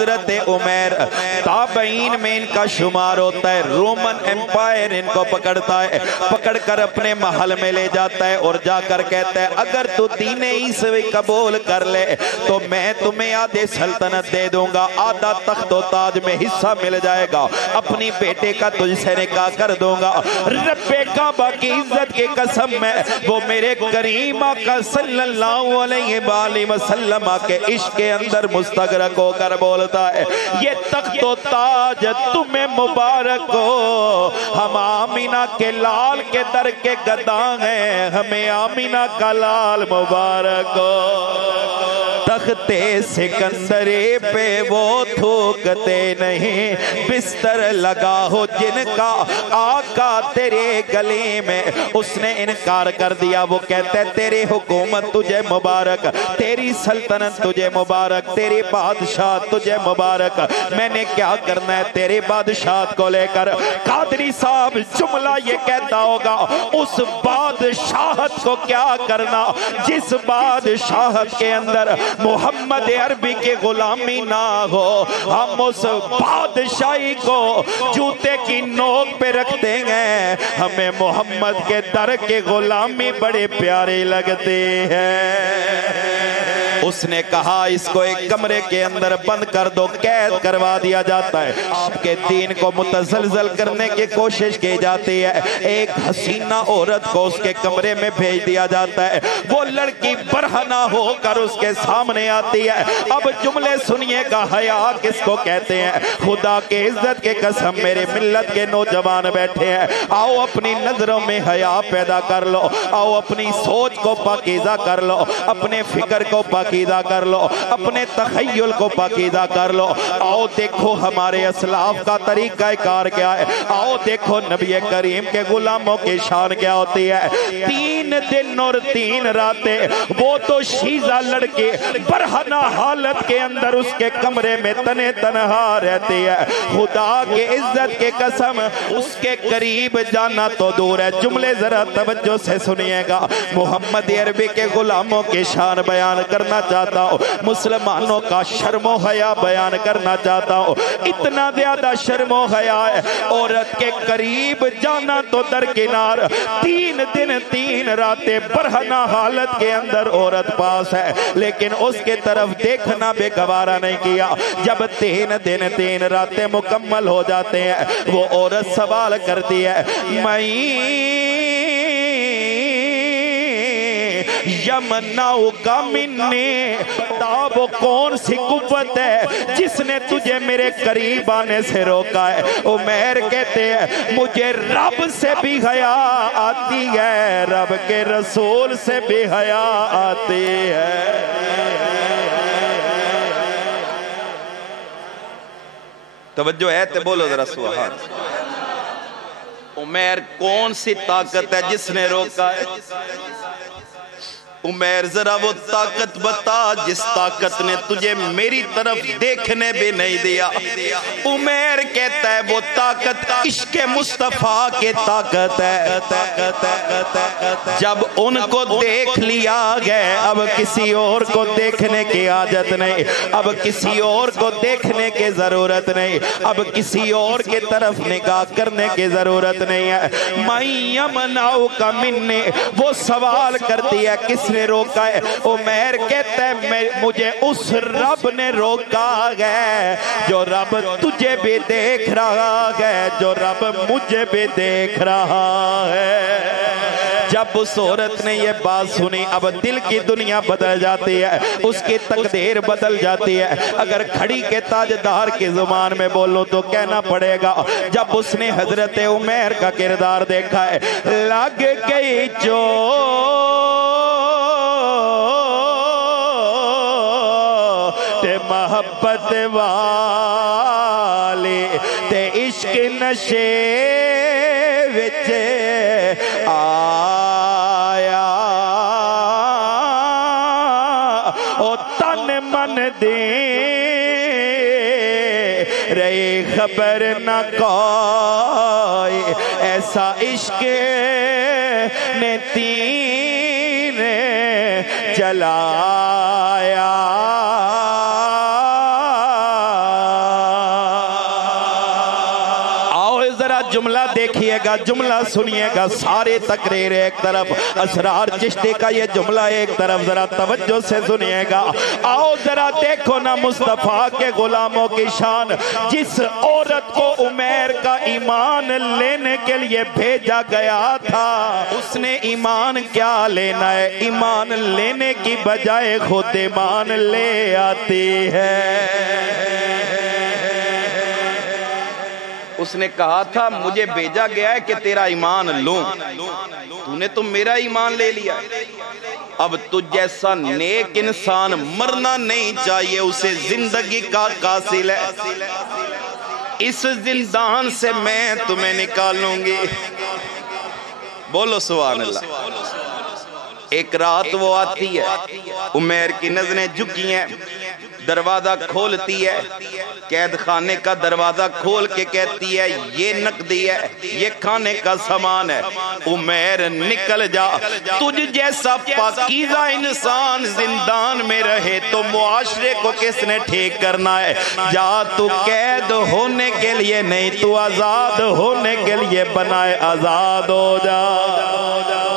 حضرت عمیر تابعین میں ان کا شمار ہوتا ہے، رومن ایمپائر ان کو پکڑتا ہے، پکڑ کر اپنے محل میں لے جاتا ہے اور جا کر کہتا ہے اگر تو دین عیسوی قبول کر لے تو میں تمہیں آدھے سلطنت دے دوں گا، آدھا تخت و تاج میں حصہ مل جائے گا، اپنی بیٹے کا تجھ سے نکاح کر دوں گا۔ رب کعبہ کی عزت کی قسم میں وہ میرے کریم آقا صلی اللہ علیہ وآلہ وسلم کے عشق کے اندر مستغرق ہو کر بولتا ہے یہ تخت و تاج تمہیں مبارک ہو، ہم آمینہ کے لال کے در کے گداں ہیں، ہمیں آمینہ کا لال مبارک ہو۔ تخت سکندری پہ وہ تھوکتے نہیں، بستر لگا ہو جن کا آقا تیرے گلے میں، اس نے انکار کر دیا، وہ کہتے تیری حکومت تجھے مبارک، تیری سلطنت تجھے مبارک، تیری بادشاہ تجھے مبارک، میں نے کیا کرنا ہے تیرے بادشاہت کو لے کر۔ قادری صاحب جملہ یہ کہتا ہوگا اس بادشاہت کو کیا کرنا جس بادشاہت کے اندر محمد عربی کے غلامی نہ ہو، ہم اس بادشاہی کو جوتے کی نوک پہ رکھ دیں گے، ہمیں محمد کے در کے غلامی بڑے پیارے لگتے ہیں۔ اس نے کہا اس کو ایک کمرے کے اندر بند کر دو، قید کروا دیا جاتا ہے، آپ کے دین کو متزلزل کرنے کی کوشش کی جاتی ہے، ایک حسینہ عورت کو اس کے کمرے میں بھیج دیا جاتا ہے، وہ لڑکی برہنہ ہو کر اس کے سامنے آتی ہے۔ اب جملے سنیے گا، حیا کس کو کہتے ہیں؟ خدا کے عزت کے قسم میرے ملت کے نوجوان بیٹھے ہیں، آؤ اپنی نظروں میں حیا پیدا کر لو، آؤ اپنی سوچ کو پاکیزہ کر لو، اپنے فکر کو پاکیزہ کر لو، اپنے تخیل کو پاکیزہ کر لو، آؤ دیکھو ہمارے اسلاف کا طریقہ کار کیا ہے، آؤ دیکھو نبی کریم کے غلاموں کی شان کیا ہوتی ہے۔ 3 دن اور 3 راتیں وہ تو شیزہ لڑکی برہنہ حالت کے اندر اس کے کمرے میں تنے تنہا رہتی ہے، خدا کے عزت کے قسم اس کے قریب جانا تو دور ہے۔ جملے ذرا توجہ سے سنیے گا، محمد عربی کے غلاموں کی شان بیان کرنا چاہتا ہوں، مسلمانوں کا شرم و حیا بیان کرنا چاہتا ہوں، اتنا زیادہ شرم و حیا ہے عورت کے قریب جانا تو درکنار، 3 دن 3 راتیں برہنہ حالت کے اندر عورت پاس ہے لیکن اس کے طرف دیکھنا بے گوارا نہیں کیا۔ جب 3 دن 3 راتیں مکمل ہو جاتے ہیں وہ عورت سوال کرتی ہے میں یمنعو کا منی، بتا وہ کون سی قوت ہے جس نے تجھے میرے قریب آنے سے روکا ہے؟ عمیر کہتے ہیں مجھے رب سے بھی حیا آتی ہے، رب کے رسول سے بھی حیا آتی ہے۔ توجہ ہے تے بولو ذرا سبحان۔ عمیر کون سی طاقت ہے جس نے روکا ہے؟ عمیر ذرا وہ طاقت بتا جس طاقت نے تجھے میری طرف دیکھنے بھی نہیں دیا۔ عمیر کہتا ہے وہ طاقت عشق مصطفیٰ کی طاقت ہے، جب ان کو دیکھ لیا گئے اب کسی اور کو دیکھنے کی حاجت نہیں، اب کسی اور کو دیکھنے کی ضرورت نہیں، اب کسی اور کی طرف نگاہ کرنے کی ضرورت نہیں ہے۔ میں یمنعو کا منی، وہ سوال کرتی ہے کس نے روکا ہے؟ عمیر کہتا ہے مجھے اس رب نے روکا ہے جو رب تجھے بھی دیکھ رہا ہے، جو رب مجھے بھی دیکھ رہا ہے۔ جب اس عورت نے یہ بات سنی اب دل کی دنیا بدل جاتی ہے، اس کی تقدیر بدل جاتی ہے۔ اگر کھڑی کے تاجدار کی زبان میں بولو تو کہنا پڑے گا جب اس نے حضرت عمیر کا کردار دیکھا ہے، لگ گئی جو محبت والی تے عشق نشے وچ آیا، او تن من دے رہی خبر نہ کوئی، ایسا عشق نے تین جلایا ذرا جملہ دیکھئے گا، جملہ سنیے گا، سارے تقریر ایک طرف، اسرار چشتی کا یہ جملہ ایک طرف، ذرا توجہ سے سنیے گا۔ آؤ ذرا دیکھو نا مصطفیٰ کے غلاموں کی شان۔ جس عورت کو عمیر کا ایمان لینے کے لیے بھیجا گیا تھا، اس نے ایمان کیا لینا ہے؟ ایمان لینے کی بجائے خود ایمان لے آتی ہے۔ اس نے کہا تھا مجھے بھیجا گیا ہے کہ تیرا ایمان لوں، تو نے تو میرا ایمان لے لیا۔ اب تجھ جیسا نیک انسان مرنا نہیں چاہیے، اسے زندگی کا قاصل ہے۔ اس زندان سے میں تمہیں نکالوں گی۔ بولو سبحان اللہ۔ ایک رات وہ آتی ہے، عمیر کی نظریں جھکی ہیں، دروازہ کھولتی ہے، قید خانے کا دروازہ کھول کے کہتی ہے یہ نقدی ہے، یہ کھانے کا سامان ہے، عمیر نکل جا۔ تجھ جیسا پاکیزہ انسان زندان میں رہے تو معاشرے کو کس نے ٹھیک کرنا ہے؟ جا، تو قید ہونے کے لیے نہیں، تو آزاد ہونے کے لیے بنائے، آزاد ہو جا۔